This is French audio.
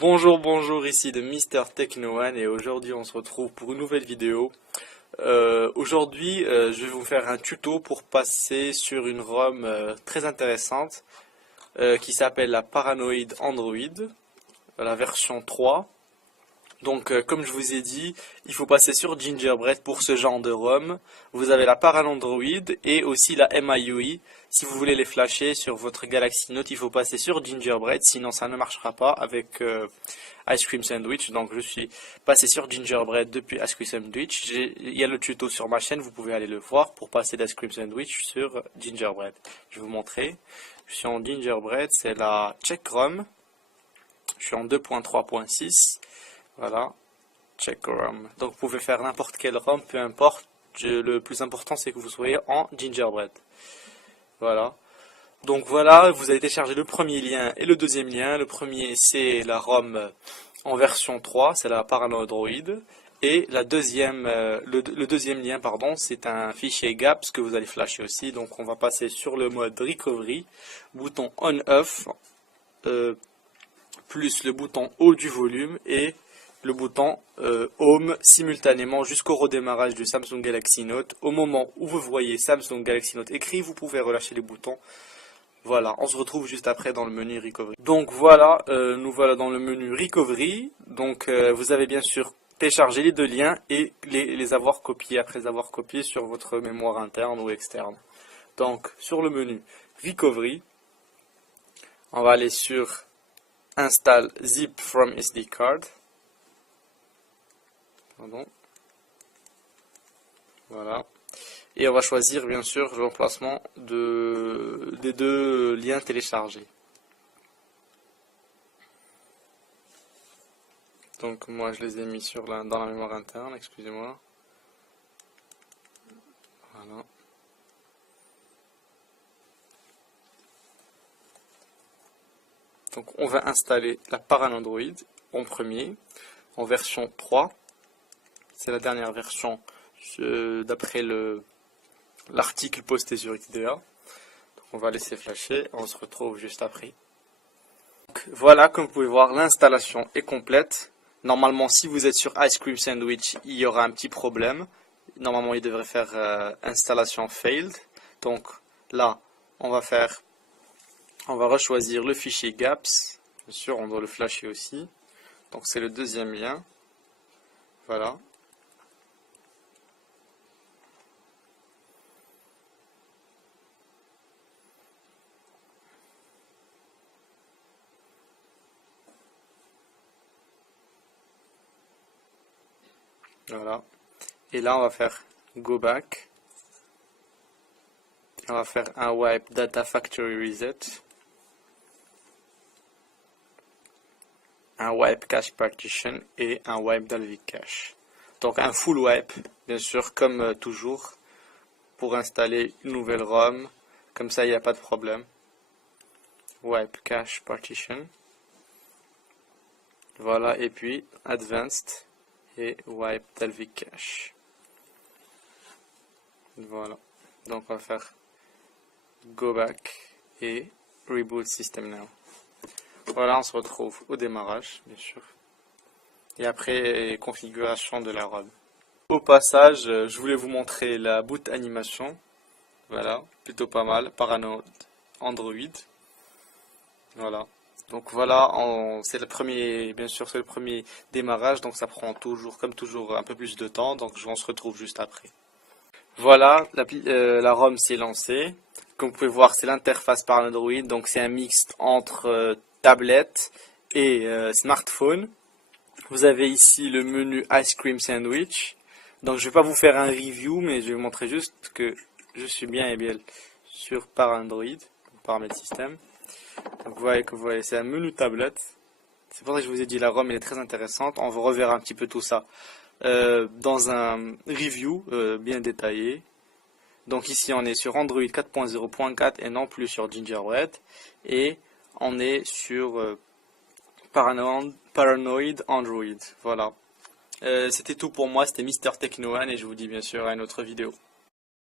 Bonjour, bonjour, ici de Mister Techno One et aujourd'hui on se retrouve pour une nouvelle vidéo. Aujourd'hui je vais vous faire un tuto pour passer sur une ROM très intéressante qui s'appelle la Paranoid Android, la version 3. Donc comme je vous ai dit, il faut passer sur Gingerbread pour ce genre de ROM. Vous avez la Paranoid Android et aussi la MIUI. Si vous voulez les flasher sur votre Galaxy Note, il faut passer sur Gingerbread, sinon ça ne marchera pas avec Ice Cream Sandwich. Donc je suis passé sur Gingerbread depuis Ice Cream Sandwich. Il y a le tuto sur ma chaîne, vous pouvez aller le voir pour passer d'Ice Cream Sandwich sur Gingerbread. Je vais vous montrer. Je suis en Gingerbread, c'est la Check ROM. Je suis en 2.3.6. Voilà, check ROM. Donc vous pouvez faire n'importe quelle ROM, peu importe. Le plus important c'est que vous soyez en Gingerbread. Voilà. Donc voilà, vous allez télécharger le premier lien et le deuxième lien. Le premier c'est la ROM en version 3, c'est la Paranoid Android. Et la deuxième, le deuxième lien, pardon, c'est un fichier GApps que vous allez flasher aussi. Donc on va passer sur le mode Recovery, bouton On-Off, plus le bouton haut du volume et le bouton Home simultanément jusqu'au redémarrage du Samsung Galaxy Note. Au moment où vous voyez Samsung Galaxy Note écrit, vous pouvez relâcher les boutons. Voilà, on se retrouve juste après dans le menu Recovery. Donc voilà, nous voilà dans le menu Recovery. Donc vous avez bien sûr téléchargé les deux liens et les avoir copiés après avoir copié sur votre mémoire interne ou externe. Donc sur le menu Recovery, on va aller sur Install Zip from SD Card. Pardon. Voilà. Et on va choisir bien sûr l'emplacement des deux liens téléchargés. Donc moi je les ai mis dans la mémoire interne, excusez-moi. Voilà. Donc on va installer la Paranoid Android en premier, en version 3. C'est la dernière version d'après l'article posté sur XDA. Donc on va laisser flasher, on se retrouve juste après. Donc voilà, comme vous pouvez voir, l'installation est complète. Normalement, si vous êtes sur Ice Cream Sandwich, il y aura un petit problème. Normalement, il devrait faire installation failed. Donc là, on va rechoisir le fichier GApps. Bien sûr, on doit le flasher aussi. Donc c'est le deuxième lien. Voilà. Voilà. Et là, on va faire Go Back. On va faire un Wipe Data Factory Reset. Un Wipe Cache Partition et un Wipe Dalvik Cache. Donc un full wipe, bien sûr, comme toujours, pour installer une nouvelle ROM. Comme ça, il n'y a pas de problème. Wipe Cache Partition. Voilà, et puis Advanced et Wipe Dalvik Cache. Voilà. Donc on va faire Go Back et Reboot System Now. Voilà, on se retrouve au démarrage, bien sûr. Et après, configuration de la ROM. Au passage, je voulais vous montrer la boot animation. Voilà, plutôt pas mal. Paranoid Android. Voilà. Donc voilà, c'est le premier, bien sûr, c'est le premier démarrage, donc ça prend toujours, comme toujours, un peu plus de temps. Donc on se retrouve juste après. Voilà, la ROM s'est lancée. Comme vous pouvez voir, c'est l'interface par Android, donc c'est un mixte entre tablette et smartphone. Vous avez ici le menu Ice Cream Sandwich. Donc je ne vais pas vous faire un review, mais je vais vous montrer juste que je suis bien et bien sur par Android, paramètres système. Donc vous voyez, c'est un menu tablette. C'est pour ça que je vous ai dit la ROM elle est très intéressante. On reverra un petit peu tout ça dans un review bien détaillé. Donc ici on est sur Android 4.0.4 et non plus sur Gingerbread. Et on est sur Paranoid Android. Voilà. C'était tout pour moi, c'était Mister Techno One et je vous dis bien sûr à une autre vidéo.